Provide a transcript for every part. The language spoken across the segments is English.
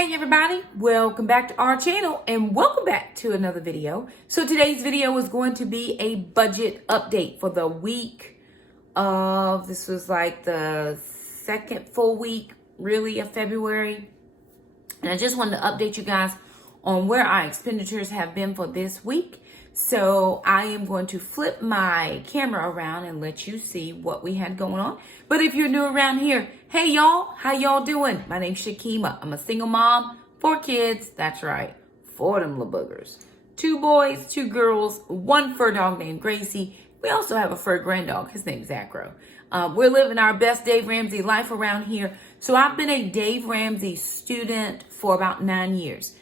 Hey everybody, welcome back to our channel and welcome back to another video. So today's video is going to be a budget update for the week of, this was like the second full week really of February. And I just wanted to update you guys on where our expenditures have been for this week. So I am going to flip my camera around and let you see what we had going on. But if you're new around here, hey y'all, how y'all doing? My name's Shakima. I'm a single mom, 4 kids. That's right, 4 of them little boogers. 2 boys, 2 girls, 1 fur dog named Gracie. We also have a fur grand dog. His name's Acro. We're living our best Dave Ramsey life around here. So I've been a Dave Ramsey student for about 9 years.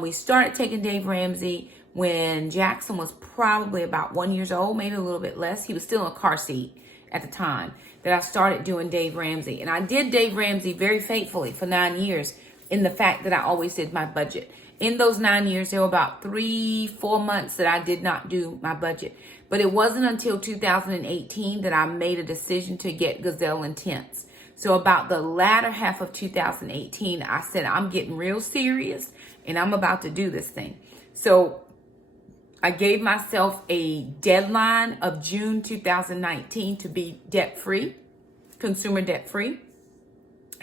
We started taking Dave Ramsey when Jackson was probably about 1 year old, maybe a little bit less. He was still in a car seat at the time that I started doing Dave Ramsey. And I did Dave Ramsey very faithfully for 9 years in the fact that I always did my budget. In those 9 years, there were about 3-4 months that I did not do my budget. But it wasn't until 2018 that I made a decision to get Gazelle Intense. So about the latter half of 2018, I said, I'm getting real serious and I'm about to do this thing. So I gave myself a deadline of June 2019 to be debt-free, consumer debt-free.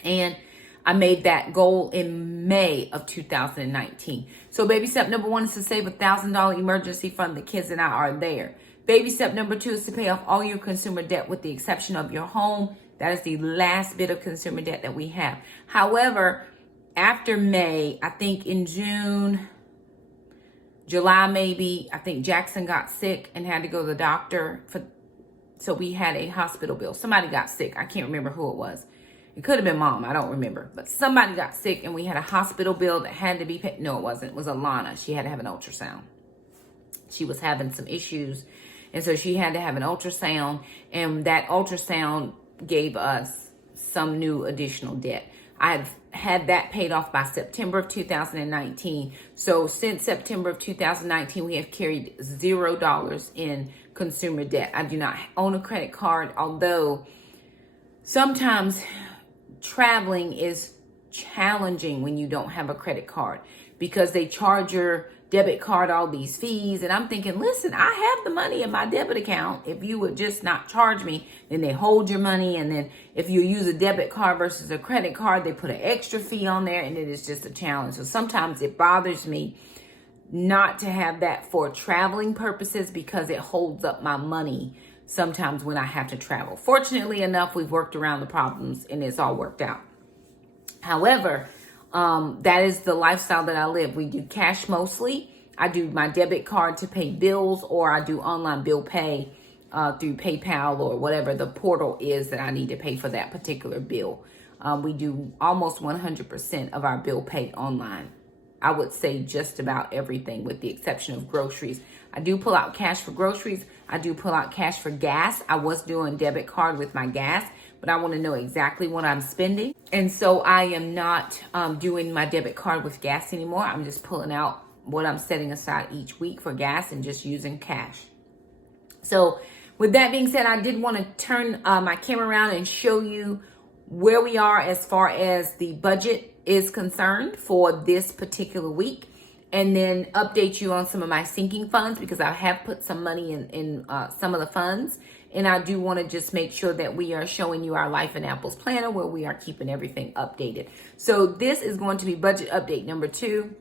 And I made that goal in May of 2019. So baby step number 1 is to save $1,000 emergency fund. The kids and I are there. Baby step number 2 is to pay off all your consumer debt with the exception of your home. That is the last bit of consumer debt that we have. However, after May, I think in June, July maybe, I think Jackson got sick and had to go to the doctor. So we had a hospital bill. Somebody got sick. I can't remember who it was. It could have been mom. I don't remember. But somebody got sick and we had a hospital bill that had to be paid. No, it wasn't. It was Alana. She had to have an ultrasound. She was having some issues. And so she had to have an ultrasound. And that ultrasound gave us some new additional debt. I've had that paid off by September of 2019. So since September of 2019, we have carried $0 in consumer debt. I do not own a credit card, although sometimes traveling is challenging when you don't have a credit card because they charge your debit card all these fees. And I'm thinking, listen, I have the money in my debit account. If you would just not charge me, then they hold your money. And then if you use a debit card versus a credit card, they put an extra fee on there and it is just a challenge. So sometimes it bothers me not to have that for traveling purposes because it holds up my money sometimes when I have to travel. Fortunately enough, we've worked around the problems and it's all worked out. However, that is the lifestyle that I live. We do cash mostly. I do my debit card to pay bills, or I do online bill pay through PayPal or whatever the portal is that I need to pay for that particular bill. We do almost 100% of our bill pay online. I would say just about everything with the exception of groceries. I do pull out cash for groceries. I do pull out cash for gas. I was doing debit card with my gas, but I want to know exactly what I'm spending. And so I am not doing my debit card with gas anymore. I'm just pulling out what I'm setting aside each week for gas and just using cash. So with that being said, I did want to turn my camera around and show you where we are as far as the budget is concerned for this particular week. And then update you on some of my sinking funds because I have put some money in some of the funds. And I do want to just make sure that we are showing you our Life in Apples planner where we are keeping everything updated. So this is going to be budget update number 2.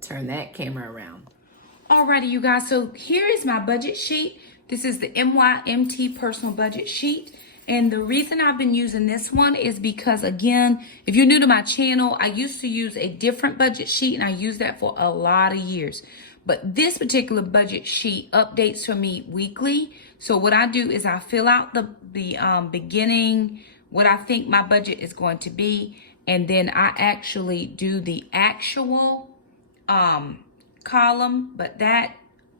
Turn that camera around. Alrighty, you guys. So here is my budget sheet. This is the MYMT personal budget sheet. And the reason I've been using this one is because, again, if you're new to my channel, I used to use a different budget sheet and I used that for a lot of years. But this particular budget sheet updates for me weekly. So what I do is I fill out the beginning, what I think my budget is going to be. And then I actually do the actual column, but that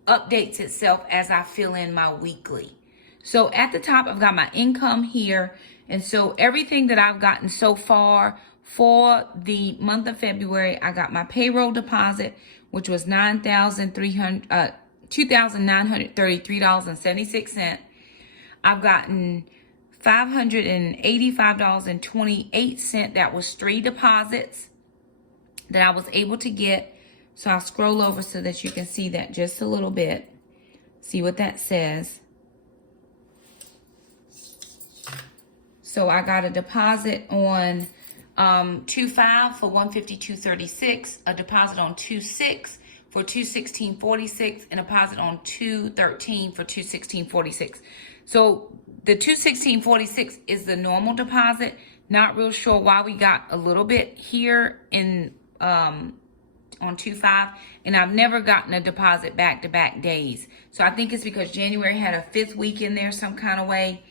updates itself as I fill in my weekly. So at the top, I've got my income here. And so everything that I've gotten so far for the month of February, I got my payroll deposit, which was $2,933.76. I've gotten $585.28. That was 3 deposits. that I was able to get. So I'll scroll over so that you can see that just a little bit. See what that says. So I got a deposit on 2/5 for $152.36, a deposit on 2/6 for $216.46, and a deposit on 2/13 for $216.46. So the $216.46 is the normal deposit. Not real sure why we got a little bit here in on 2/5, and I've never gotten a deposit back-to-back days. So I think it's because January had a 5th week in there some kind of way.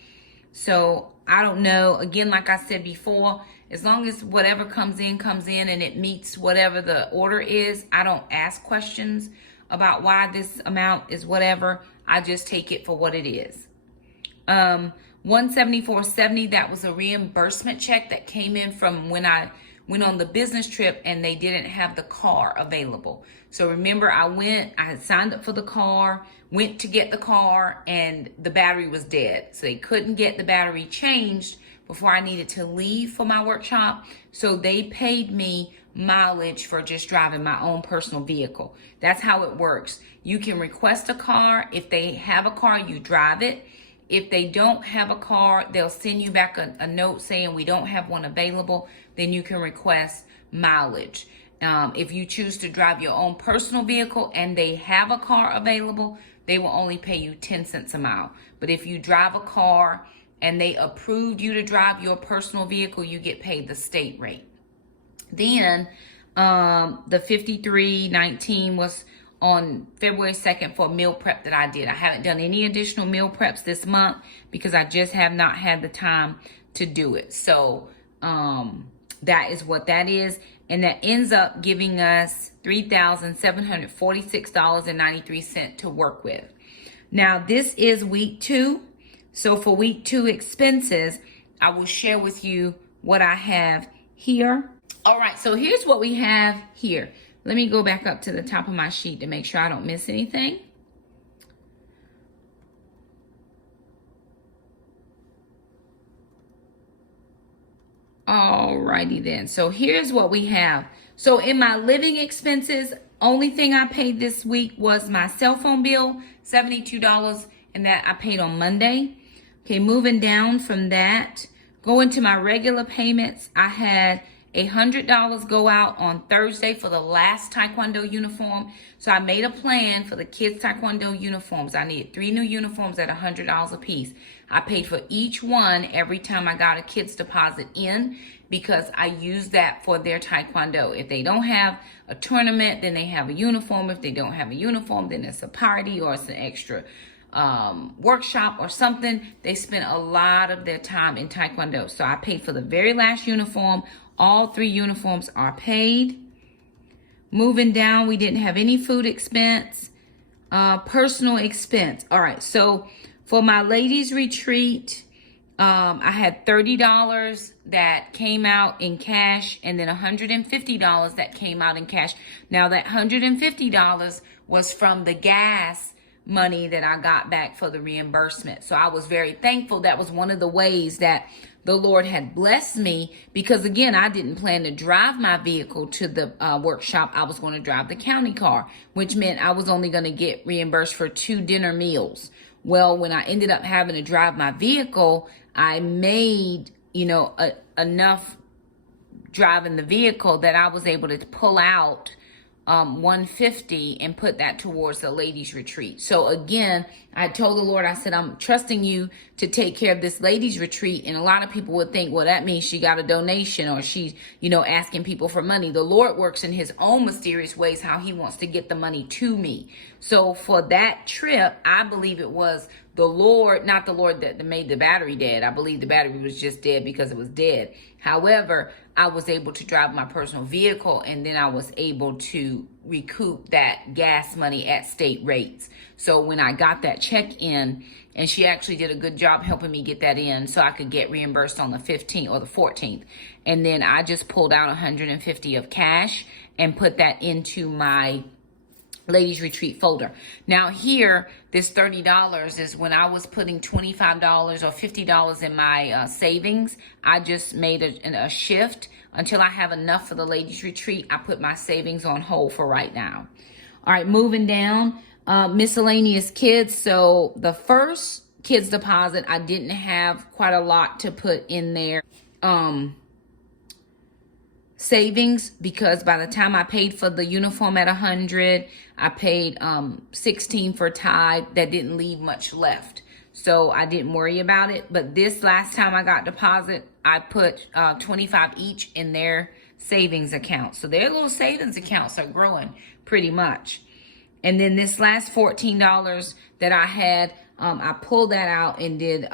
So I don't know. Again, like I said before, as long as whatever comes in and it meets whatever the order is, I don't ask questions about why this amount is whatever. I just take it for what it is. $174.70, that was a reimbursement check that came in from when I went on the business trip and they didn't have the car available. So remember, I had signed up for the car, went to get the car, and the battery was dead. So they couldn't get the battery changed before I needed to leave for my workshop. So they paid me mileage for just driving my own personal vehicle. That's how it works. You can request a car. If they have a car, you drive it. If they don't have a car, they'll send you back a note saying we don't have one available. Then you can request mileage. If you choose to drive your own personal vehicle and they have a car available, they will only pay you 10 cents a mile. But if you drive a car and they approved you to drive your personal vehicle, you get paid the state rate. Then the $53.19 was on February 2nd for a meal prep that I did. I haven't done any additional meal preps this month because I just have not had the time to do it. So that is what that is. And that ends up giving us $3,746.93 to work with. Now, this is week 2. So for week 2 expenses, I will share with you what I have here. All right, so here's what we have here. Let me go back up to the top of my sheet to make sure I don't miss anything. Alrighty then. So here's what we have. So in my living expenses, only thing I paid this week was my cell phone bill, $72, and that I paid on Monday. Okay, moving down from that, going to my regular payments, I had $100 go out on Thursday for the last Taekwondo uniform. So I made a plan for the kids' Taekwondo uniforms. I needed 3 new uniforms at $100 a piece. I paid for each one every time I got a kid's deposit in because I use that for their Taekwondo. If they don't have a tournament, then they have a uniform. If they don't have a uniform, then it's a party or it's an extra workshop or something. They spend a lot of their time in Taekwondo. So I paid for the very last uniform. All 3 uniforms are paid. Moving down, we didn't have any food expense. Personal expense. All right, so for my ladies retreat, I had $30 that came out in cash and then $150 that came out in cash. Now that $150 was from the gas money that I got back for the reimbursement. So I was very thankful. That was one of the ways that the Lord had blessed me because, again, I didn't plan to drive my vehicle to the workshop. I was going to drive the county car, which meant I was only going to get reimbursed for 2 dinner meals. Well, when I ended up having to drive my vehicle, I made, enough driving the vehicle that I was able to pull out $150 and put that towards the ladies retreat. So again, I told the Lord, I said, I'm trusting you to take care of this ladies retreat. And a lot of people would think, well, that means she got a donation or she's, asking people for money. The Lord works in his own mysterious ways, how he wants to get the money to me. So for that trip, I believe it was the Lord, not the Lord that made the battery dead. I believe the battery was just dead because it was dead. However, I was able to drive my personal vehicle and then I was able to recoup that gas money at state rates. So when I got that check in, and she actually did a good job helping me get that in so I could get reimbursed on the 15th or the 14th. And then I just pulled out $150 of cash and put that into my ladies retreat folder. Now here, this $30 is when I was putting $25 or $50 in my savings. I just made a shift until I have enough for the ladies retreat. I put my savings on hold for right now. All right, moving down, miscellaneous kids. So the first kids deposit, I didn't have quite a lot to put in there. Savings, because by the time I paid for the uniform at 100, I paid 16 for tithe. That didn't leave much left, so I didn't worry about it. But this last time I got deposit, I put 25 each in their savings account, so their little savings accounts are growing pretty much. And then this last $14 that I had, I pulled that out and did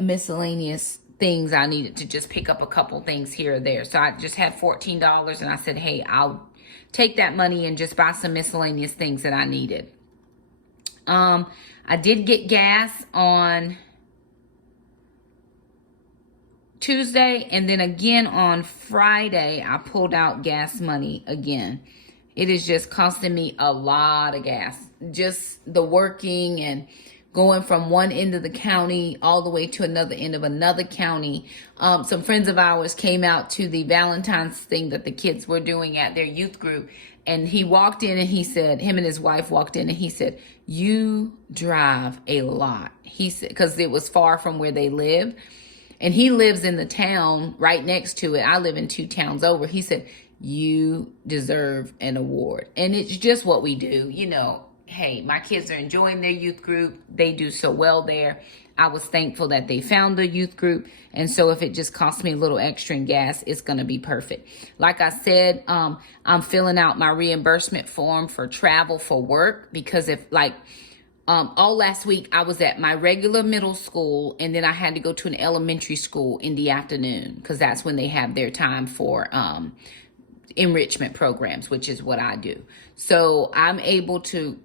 miscellaneous things I needed to just pick up a couple things here or there. So I just had $14 and I said, hey, I'll take that money and just buy some miscellaneous things that I needed. I did get gas on Tuesday, and then again on Friday, I pulled out gas money again. It is just costing me a lot of gas. Just the working and going from one end of the county all the way to another end of another county. Some friends of ours came out to the Valentine's thing that the kids were doing at their youth group. And he walked in and he said, him and his wife walked in and he said, you drive a lot. He said, because it was far from where they live. And he lives in the town right next to it. I live in 2 towns over. He said, you deserve an award. And it's just what we do, you know. Hey, my kids are enjoying their youth group. They do so well there. I was thankful that they found the youth group. And so if it just costs me a little extra in gas, it's going to be perfect. Like I said, I'm filling out my reimbursement form for travel for work, because if all last week I was at my regular middle school, and then I had to go to an elementary school in the afternoon, because that's when they have their time for enrichment programs, which is what I do. So I'm able to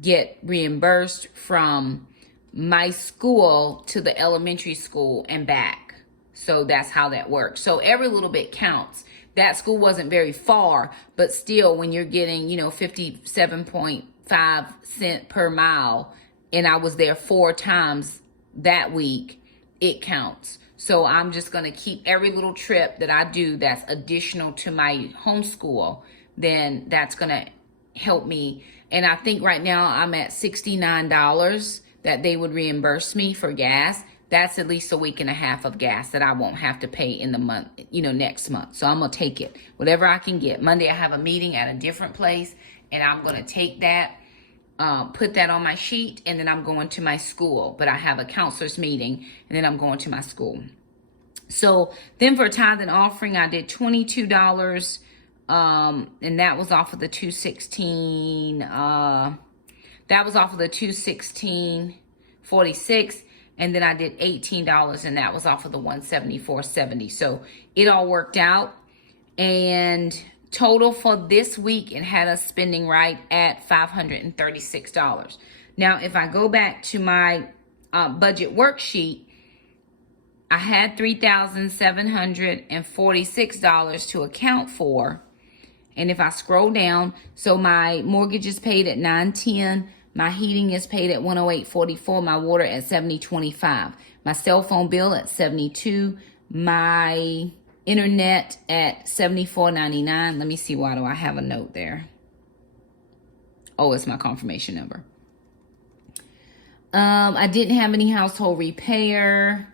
get reimbursed from my school to the elementary school and back. So that's how that works. So every little bit counts. That school wasn't very far, but still, when you're getting, 57.5 cents per mile, and I was there 4 times that week, it counts. So I'm just going to keep every little trip that I do that's additional to my homeschool, then that's going to help me. And I think right now I'm at $69 that they would reimburse me for gas. That's at least a week and a half of gas that I won't have to pay in the month, next month. So I'm going to take it, whatever I can get. Monday I have a meeting at a different place, and I'm going to take that, put that on my sheet, and then I'm going to my school. But I have a counselor's meeting, and then I'm going to my school. So then for tithe and offering, I did $22. And that was off of the 216, that was off of the 216.46. And then I did $18, and that was off of the 174.70. So it all worked out. And total for this week, it had us spending right at $536. Now, if I go back to my budget worksheet, I had $3,746 to account for. And if I scroll down, so my mortgage is paid at $910. My heating is paid at $108.44. My water at $70.25. My cell phone bill at $72. My internet at $74.99. Let me see, why do I have a note there? Oh, it's my confirmation number. I didn't have any household repair.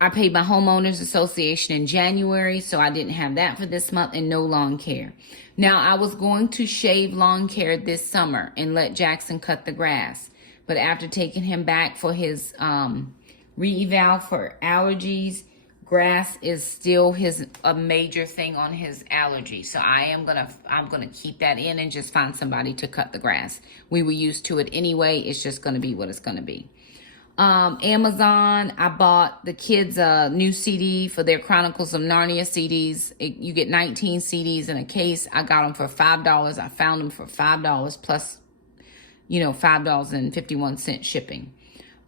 I paid my homeowners association in January, so I didn't have that for this month, and no lawn care. Now, I was going to shave lawn care this summer and let Jackson cut the grass. But after taking him back for his re-eval for allergies, grass is still a major thing on his allergy. So I'm gonna keep that in and just find somebody to cut the grass. We were used to it anyway. It's just gonna be what it's gonna be. Amazon, I bought the kids a new CD for their Chronicles of Narnia CDs. You get 19 CDs in a case. I got them for $5. I found them for $5 plus, $5.51 shipping.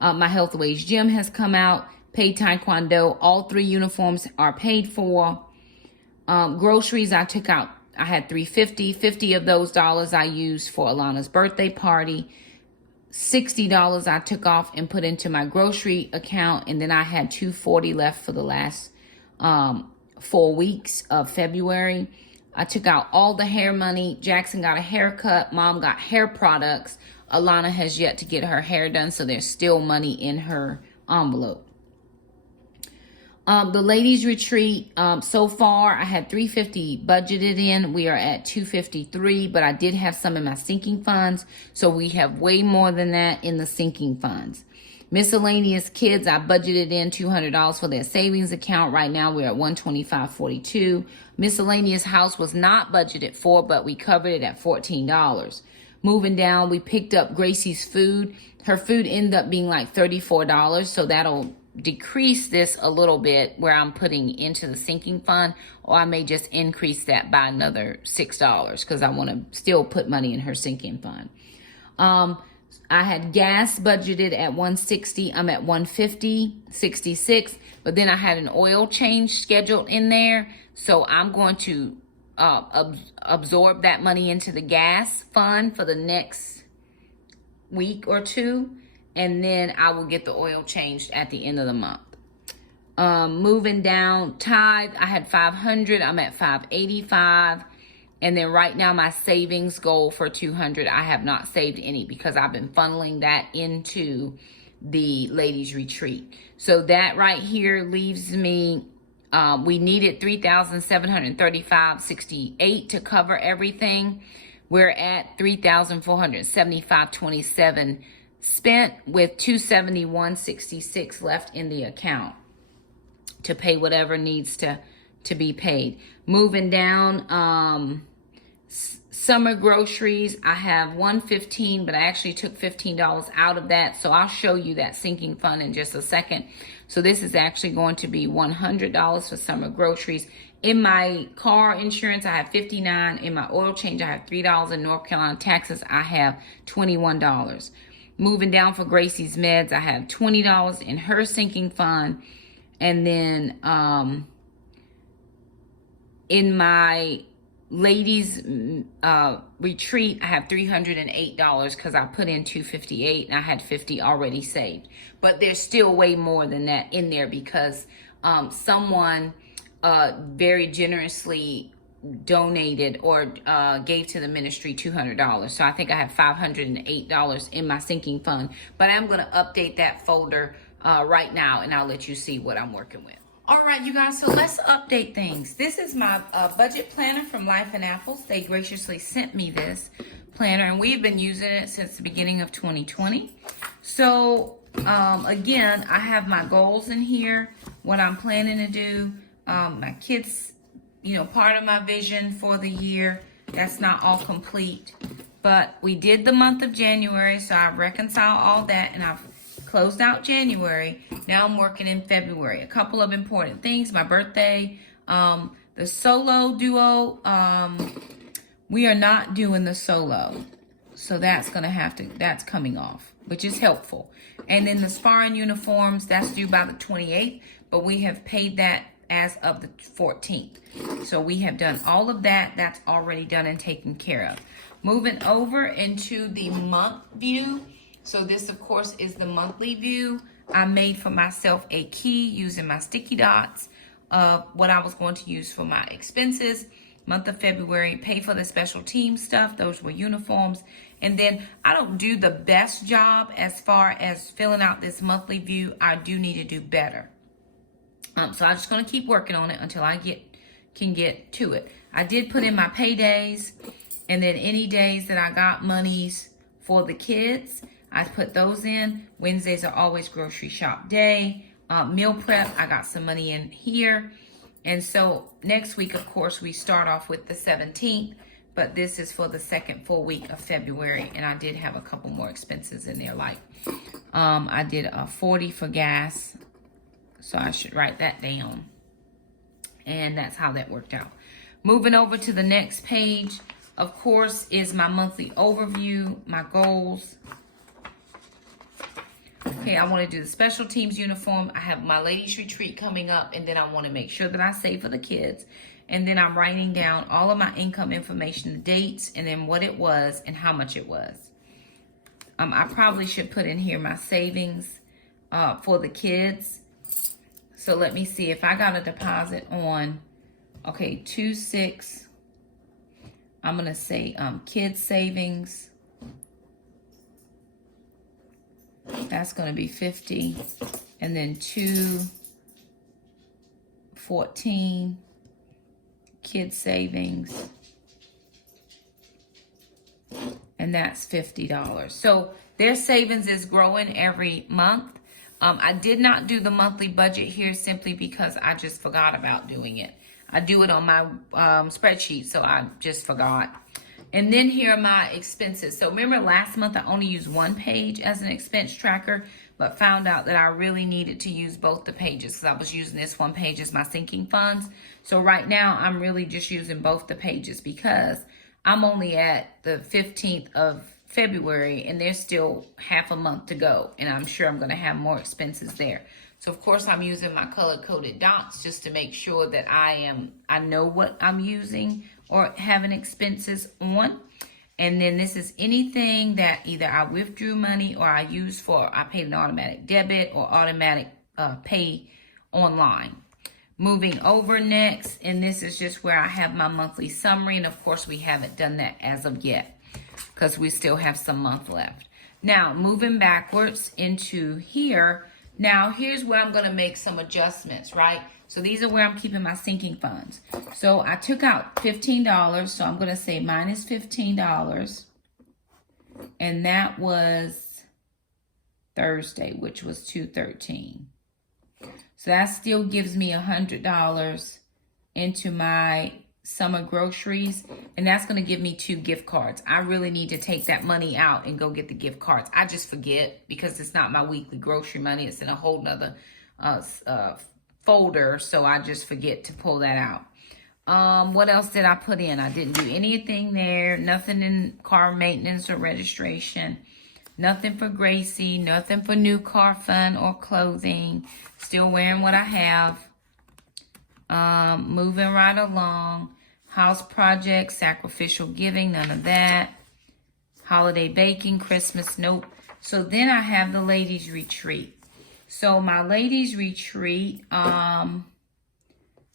My Health Wage Gym has come out. Paid Taekwondo. All 3 uniforms are paid for. Groceries, I took out I had $350. 50 of those dollars I used for Alana's birthday party. $60 I took off and put into my grocery account, and then I had $240 left for the last 4 weeks of February. I took out all the hair money. Jackson got a haircut. Mom got hair products. Alana has yet to get her hair done, so there's still money in her envelope. The ladies retreat, so far I had $350 budgeted in. We are at $253, but I did have some in my sinking funds, so we have way more than that in the sinking funds. Miscellaneous kids, I budgeted in $200 for their savings account. Right now we're at $125.42. Miscellaneous house was not budgeted for, but we covered it at $14. Moving down, we picked up Gracie's food. Her food ended up being like $34, so that'll decrease this a little bit where I'm putting into the sinking fund, or I may just increase that by another $6 because I want to still put money in her sinking fund. I had gas budgeted at $160. I'm at $150.66, but then I had an oil change scheduled in there, so I'm going to absorb that money into the gas fund for the next week or two, and then I will get the oil changed at the end of the month. Moving down, tithe, I had $500. I'm at $585. And then right now my savings goal for $200, I have not saved any because I've been funneling that into the ladies retreat. So that right here leaves me, we needed $3,735.68 to cover everything. We're at $3,475.27 spent, with $271.66 left in the account to pay whatever needs to be paid. Moving down, summer groceries, I have $115, but I actually took $15 out of that, so I'll show you that sinking fund in just a second. So this is actually going to be $100 for summer groceries. In my car insurance, I have $59. In my oil change, I have $3. In North Carolina taxes, I have $21. Moving down for Gracie's meds, I have $20 in her sinking fund. And then in my ladies retreat, I have $308 because I put in $258 and I had $50 already saved. But there's still way more than that in there because someone very generously donated or gave to the ministry $200. So I think I have $508 in my sinking fund. But I'm going to update that folder right now, and I'll let you see what I'm working with. All right, you guys, so let's update things. This is my budget planner from Life and Apples. They graciously sent me this planner, and we've been using it since the beginning of 2020. So again, I have my goals in here, what I'm planning to do, my kids, you know, part of my vision for the year. That's not all complete, but we did the month of January, so I've reconciled all that, and I've closed out January. Now I'm working in February. A couple of important things. My birthday, the solo duo, we are not doing the solo. So that's that's coming off, which is helpful. And then the sparring uniforms, that's due by the 28th, but we have paid that as of the 14th. So we have done all of that. That's already done and taken care of. Moving over into the month view. So this, of course, is the monthly view. I made for myself a key using my sticky dots of what I was going to use for my expenses. Month of February, pay for the special team stuff. Those were uniforms. And then I don't do the best job as far as filling out this monthly view. I do need to do better. So I'm just going to keep working on it until I can get to it. I did put in my paydays, and then any days that I got monies for the kids, I put those in. Wednesdays are always grocery shop day. Meal prep, I got some money in here. And so next week, of course, we start off with the 17th, but this is for the second full week of February. And I did have a couple more expenses in there, like I did a $40 for gas. So I should write that down. And that's how that worked out. Moving over to the next page, of course, is my monthly overview, my goals. Okay, I want to do the special teams uniform. I have my ladies retreat coming up, and then I want to make sure that I save for the kids. And then I'm writing down all of my income information, the dates, and then what it was and how much it was. I probably should put in here my savings for the kids. So let me see if I got a deposit on, okay, 2/6. I'm going to say kids savings. That's going to be 50. And then 2/14 kids savings. And that's $50. So their savings is growing every month. I did not do the monthly budget here simply because I just forgot about doing it. I do it on my spreadsheet, so I just forgot. And then here are my expenses. So remember last month I only used one page as an expense tracker, but found out that I really needed to use both the pages because I was using this one page as my sinking funds. So right now I'm really just using both the pages because I'm only at the 15th of February and there's still half a month to go. And I'm sure I'm going to have more expenses there. So of course I'm using my color-coded dots just to make sure that I know what I'm using or having expenses on. And then this is anything that either I withdrew money or I used for, I paid an automatic debit or automatic pay online. Moving over next, and this is just where I have my monthly summary. And of course we haven't done that as of yet because we still have some month left. Now moving backwards into here. Now here's where I'm going to make some adjustments, right? So these are where I'm keeping my sinking funds. So I took out $15. So I'm going to say minus $15. And that was Thursday, which was 2/13. So that still gives me $100 into my summer groceries. And that's going to give me 2 gift cards. I really need to take that money out and go get the gift cards. I just forget because it's not my weekly grocery money. It's in a whole nother folder. So I just forget to pull that out. What else did I put in? I didn't do anything there. Nothing in car maintenance or registration. Nothing for Gracie. Nothing for new car fund or clothing. Still wearing what I have. Moving right along. House projects, sacrificial giving, none of that. Holiday baking, Christmas, nope. So then I have the ladies retreat. So my ladies retreat, I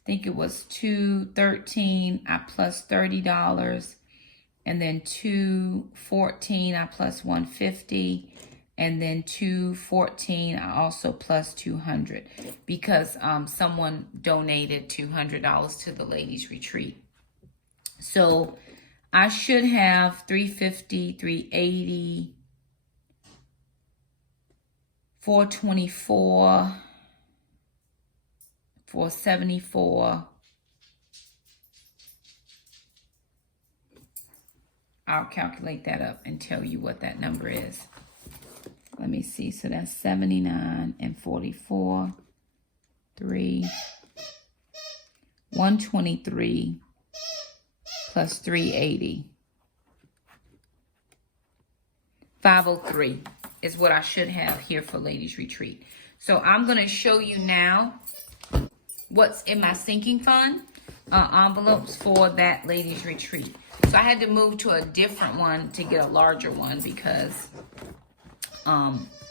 think it was $213, I plus $30. And then $214, I plus $150. And then $214, I also plus $200 because someone donated $200 to the ladies retreat. So I should have $350, $380, $424, $474. I'll calculate that up and tell you what that number is. Let me see. So that's 79 and 44, 3, 123 plus 380. 503 is what I should have here for ladies retreat. So I'm going to show you now what's in my sinking fund envelopes for that ladies retreat. So I had to move to a different one to get a larger one because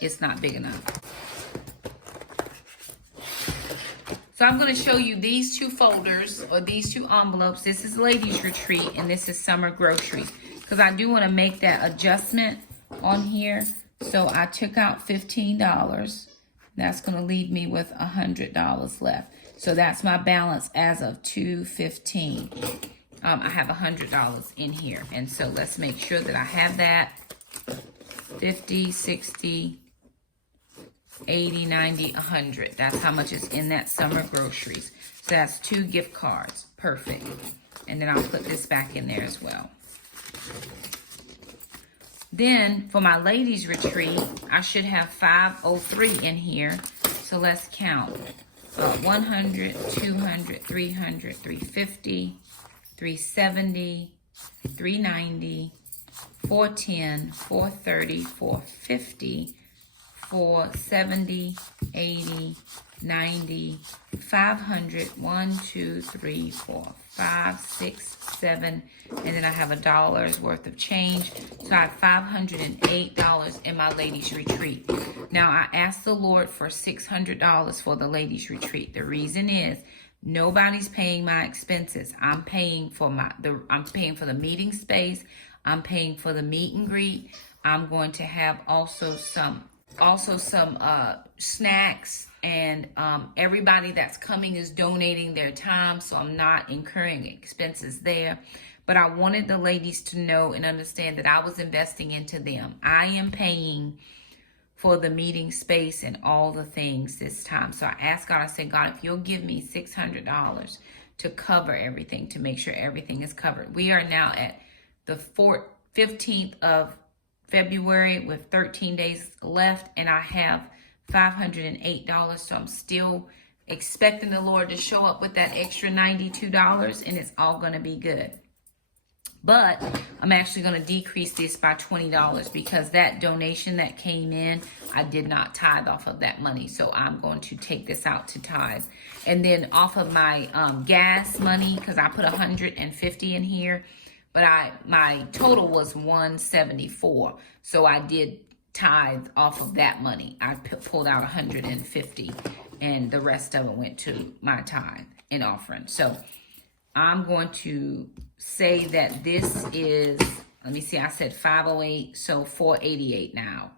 it's not big enough. So I'm going to show you these 2 folders or these 2 envelopes. This is ladies retreat and this is summer groceries because I do want to make that adjustment on here. So I took out $15. That's going to leave me with $100 left. So that's my balance as of 2/15. I have $100 in here. And so let's make sure that I have that. 50, 60, 80, 90, 100. That's how much is in that summer groceries. So that's 2 gift cards. Perfect. And then I'll put this back in there as well. Then for my ladies retreat, I should have 503 in here. So let's count. 100, 200, 300, 350, 370, 390, 410, 430, 450, for 70, 80, 90, 500, 1, 2, 3, 4, 5, 6, 7, and then I have $1 worth of change. So I have $508 in my ladies retreat. Now I asked the Lord for $600 for the ladies retreat. The reason is nobody's paying my expenses. I'm paying for the meeting space. I'm paying for the meet and greet. I'm going to have also some snacks, and everybody that's coming is donating their time, so I'm not incurring expenses there. But I wanted the ladies to know and understand that I was investing into them. I am paying for the meeting space and all the things this time. So I asked God, I said, God, if you'll give me $600 to cover everything, to make sure everything is covered. We are now at the 15th of February with 13 days left, and I have $508. So I'm still expecting the Lord to show up with that extra $92, and it's all going to be good. But I'm actually going to decrease this by $20 because that donation that came in, I did not tithe off of that money. So I'm going to take this out to tithe. And then off of my gas money, because I put $150 in here, but my total was $174. So I did tithe off of that money. I pulled out $150, and the rest of it went to my tithe and offering. So I'm going to say that this is, let me see, I said 508, so 488 now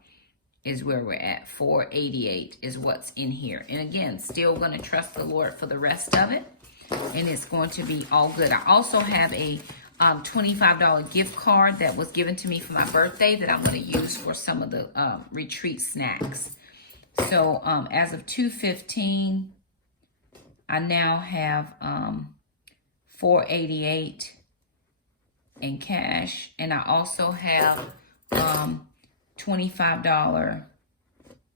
is where we're at. 488 is what's in here. And again, still going to trust the Lord for the rest of it, and it's going to be all good. I also have a $25 gift card that was given to me for my birthday that I'm going to use for some of the retreat snacks. So as of 2/15, I now have $488 in cash, and I also have $25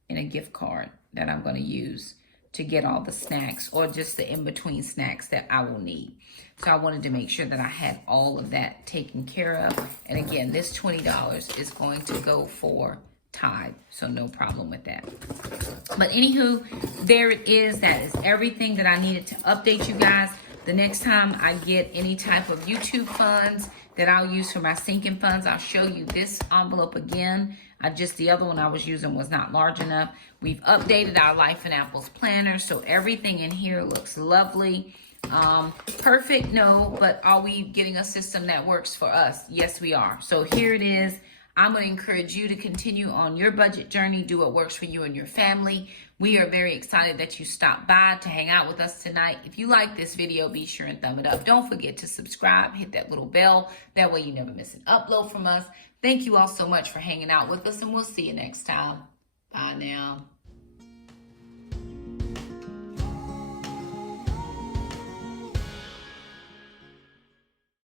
in a gift card that I'm going to use to get all the snacks, or just the in-between snacks that I will need. So I wanted to make sure that I had all of that taken care of. And again, this $20 is going to go for tithe, so no problem with that. But anywho, there it is. That is everything that I needed to update you guys. The next time I get any type of YouTube funds that I'll use for my sinking funds, I'll show you this envelope again. The other one I was using was not large enough. We've updated our Life in Apples planner, so everything in here looks lovely. Perfect, no, but are we getting a system that works for us? Yes, we are. So here it is. I'm going to encourage you to continue on your budget journey. Do what works for you and your family. We are very excited that you stopped by to hang out with us tonight. If you like this video, be sure and thumb it up. Don't forget to subscribe. Hit that little bell. That way you never miss an upload from us. Thank you all so much for hanging out with us, and we'll see you next time. Bye now.